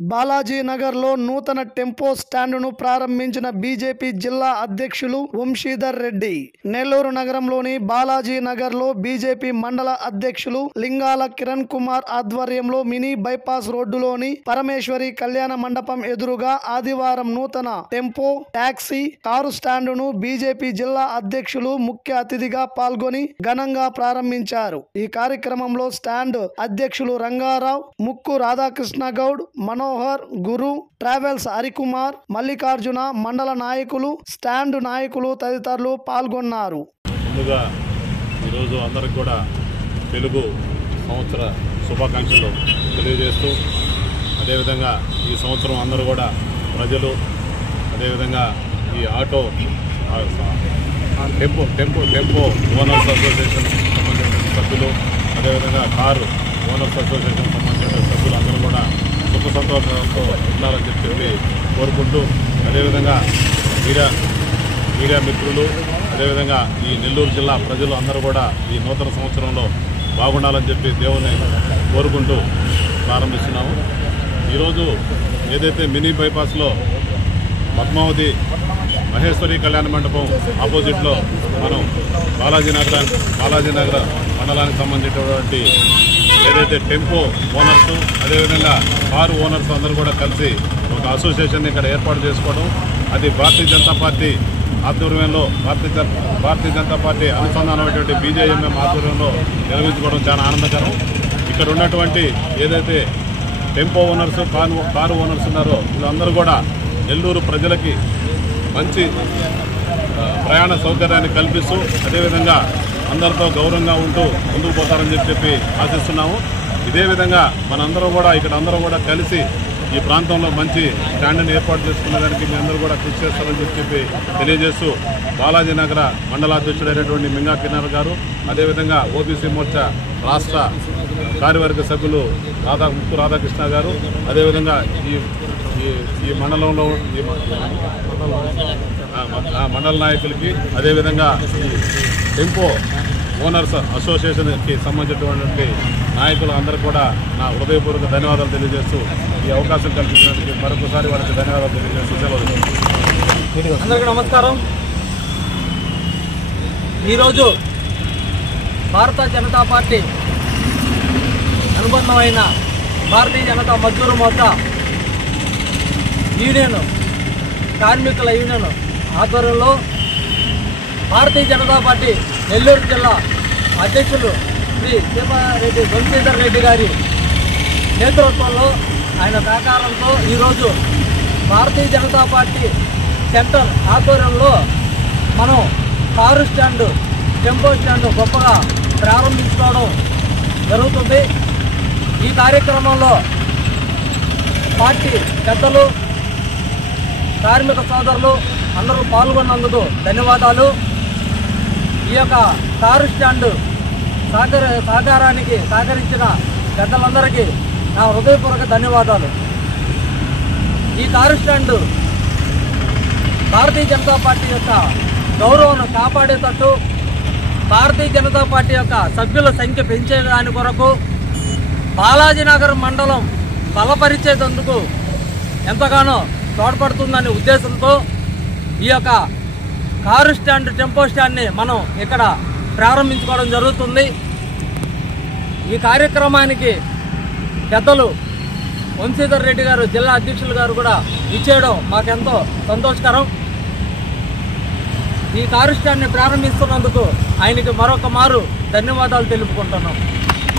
బాలాజీ నగర్ లో నూతన టెంపో స్టాండును ప్రారంభించిన బీజేపీ జిల్లా అధ్యక్షులు వంశీధర్ రెడ్డి. నెల్లూరు నగరంలోని బాలాజీ నగర్ లో బీజేపీ మండల అధ్యక్షులు లింగాల కిరణ్ కుమార్ ఆధ్వర్యంలో మినీ బైపాస్ రోడ్డులోని పరమేశ్వరి కళ్యాణ మండపం ఎదురుగా ఆదివారం నూతన టెంపో టాక్సీ కారు స్టాండును బీజేపీ జిల్లా అధ్యక్షులు ముఖ్య అతిథిగా పాల్గొని ఘనంగా ప్రారంభించారు. ఈ కార్యక్రమంలో స్టాండ్ అధ్యక్షులు రంగారావు, ముక్కు రాధాకృష్ణ గౌడ్, మనోహర్, గురు, ట్రావెల్స్ హరికుమార్, మల్లికార్జున, మండల నాయకులు, స్టాండ్ నాయకులు తదితరులు పాల్గొన్నారు. ముందుగా ఈరోజు అందరికి కూడా తెలుగు సంవత్సర శుభాకాంక్షలు తెలియజేస్తూ, అదేవిధంగా ఈ సంవత్సరం అందరూ కూడా ప్రజలు, అదేవిధంగా ఈ ఆటో టెంపో ఓనర్స్ అసోసియేషన్ సంబంధించిన సభ్యులు, అదేవిధంగా కారు ఓనర్స్ అసోసియేషన్ సంబంధించిన సభ్యులు అందరూ కూడా సుఖ సంతోషాలతో ఉండాలని చెప్పి కోరుకుంటూ, అదేవిధంగా మీడియా మిత్రులు, అదేవిధంగా ఈ నెల్లూరు జిల్లా ప్రజలు అందరూ కూడా ఈ నూతన సంవత్సరంలో బాగుండాలని చెప్పి దేవుని కోరుకుంటూ ప్రారంభిస్తున్నాము. ఈరోజు ఏదైతే మినీ బైపాస్లో పద్మావతి మహేశ్వరి కళ్యాణ మండపం ఆపోజిట్లో మనం బాలాజీ నగర్ మండలానికి సంబంధించినటువంటి ఏదైతే టెంపో ఓనర్సు, అదేవిధంగా కారు ఓనర్స్ అందరూ కూడా కలిసి ఒక అసోసియేషన్ ఇక్కడ ఏర్పాటు చేసుకోవడం, అది భారతీయ జనతా పార్టీ ఆధ్వర్యంలో భారతీయ జనతా పార్టీ అనుసంధానమైనటువంటి బీజేఎంఎం ఆధ్వర్యంలో నిర్వహించుకోవడం చాలా ఆనందకరం. ఇక్కడ ఉన్నటువంటి ఏదైతే టెంపో ఓనర్స్, కారు ఓనర్స్ ఉన్నారో వీళ్ళందరూ కూడా నెల్లూరు ప్రజలకి మంచి ప్రయాణ సౌకర్యాన్ని కల్పిస్తూ, అదేవిధంగా అందరితో గౌరవంగా ఉంటూ ముందుకు పోతారని చెప్పి ఆశిస్తున్నాము. ఇదే విధంగా మనందరం కూడా ఇక్కడ అందరం కూడా కలిసి ఈ ప్రాంతంలో మంచి స్టాండ్ని ఏర్పాటు చేసుకునేదానికి మీ అందరూ కూడా కృషి చేస్తారని చెప్పి తెలియజేస్తూ, బాలాజీ నగర మండలాధ్యక్షుడైనటువంటి మింగా కిన్నర్ గారు, అదేవిధంగా ఓబీసీ మోర్చా రాష్ట్ర కార్యవర్గ సభ్యులు ముక్కు రాధాకృష్ణ గారు, అదేవిధంగా ఈ మండలంలో మండల నాయకులకి, అదేవిధంగా ఈ టెంపో ఓనర్స్ అసోసియేషన్కి సంబంధించినటువంటి నాయకులు అందరూ కూడా నా హృదయపూర్వక ధన్యవాదాలు తెలియజేస్తూ, ఈ అవకాశం కల్పించినందుకు మరొకసారి వాళ్ళకి ధన్యవాదాలు తెలియజేస్తూ సెలవు. అందరికీ నమస్కారం. ఈరోజు భారత జనతా పార్టీ అనుబంధమైన భారతీయ జనతా మజ్దూర్ మోర్చా యూనియన్, కార్మికుల యూనియన్ ఆధ్వర్యంలో భారతీయ జనతా పార్టీ నెల్లూరు జిల్లా అధ్యక్షులు శ్రీ సీమారెడ్డి వంశీధర్ రెడ్డి గారి నేతృత్వంలో, ఆయన సహకారంతో ఈరోజు భారతీయ జనతా పార్టీ సెంటర్ ఆధ్వర్యంలో మనం కారు స్టాండు, టెంపో స్టాండు గొప్పగా ప్రారంభించుకోవడం జరుగుతుంది. ఈ కార్యక్రమంలో పార్టీ పెద్దలు, కార్మిక సోదరులు అందరూ పాల్గొన్నందుకు ధన్యవాదాలు. ఈ యొక్క కారు స్టాండు సహకారానికి సహకరించిన పెద్దలందరికీ నా హృదయపూర్వక ధన్యవాదాలు. ఈ car stand Bharatiya Janata party యొక్క గౌరవం కాపాడేటట్టు, భారతీయ జనతా పార్టీ యొక్క సభ్యుల సంఖ్య పెంచేదాని కొరకు, బాలాజీ నగర్ మండలం బలపరిచేందుకు ఎంతగానో తోడ్పడుతుందనే ఉద్దేశంతో ఈ యొక్క కారు స్టాండ్, టెంపో స్టాండ్ని మనం ఇక్కడ ప్రారంభించుకోవడం జరుగుతుంది. ఈ కార్యక్రమానికి పెద్దలు వంశీధర్ రెడ్డి గారు, జిల్లా అధ్యక్షులు గారు కూడా ఇచ్చేయడం మాకెంతో సంతోషకరం. ఈ కారు స్టాండ్ని ప్రారంభిస్తున్నందుకు ఆయనకి మరొక మారు ధన్యవాదాలు తెలుపుకుంటున్నాం.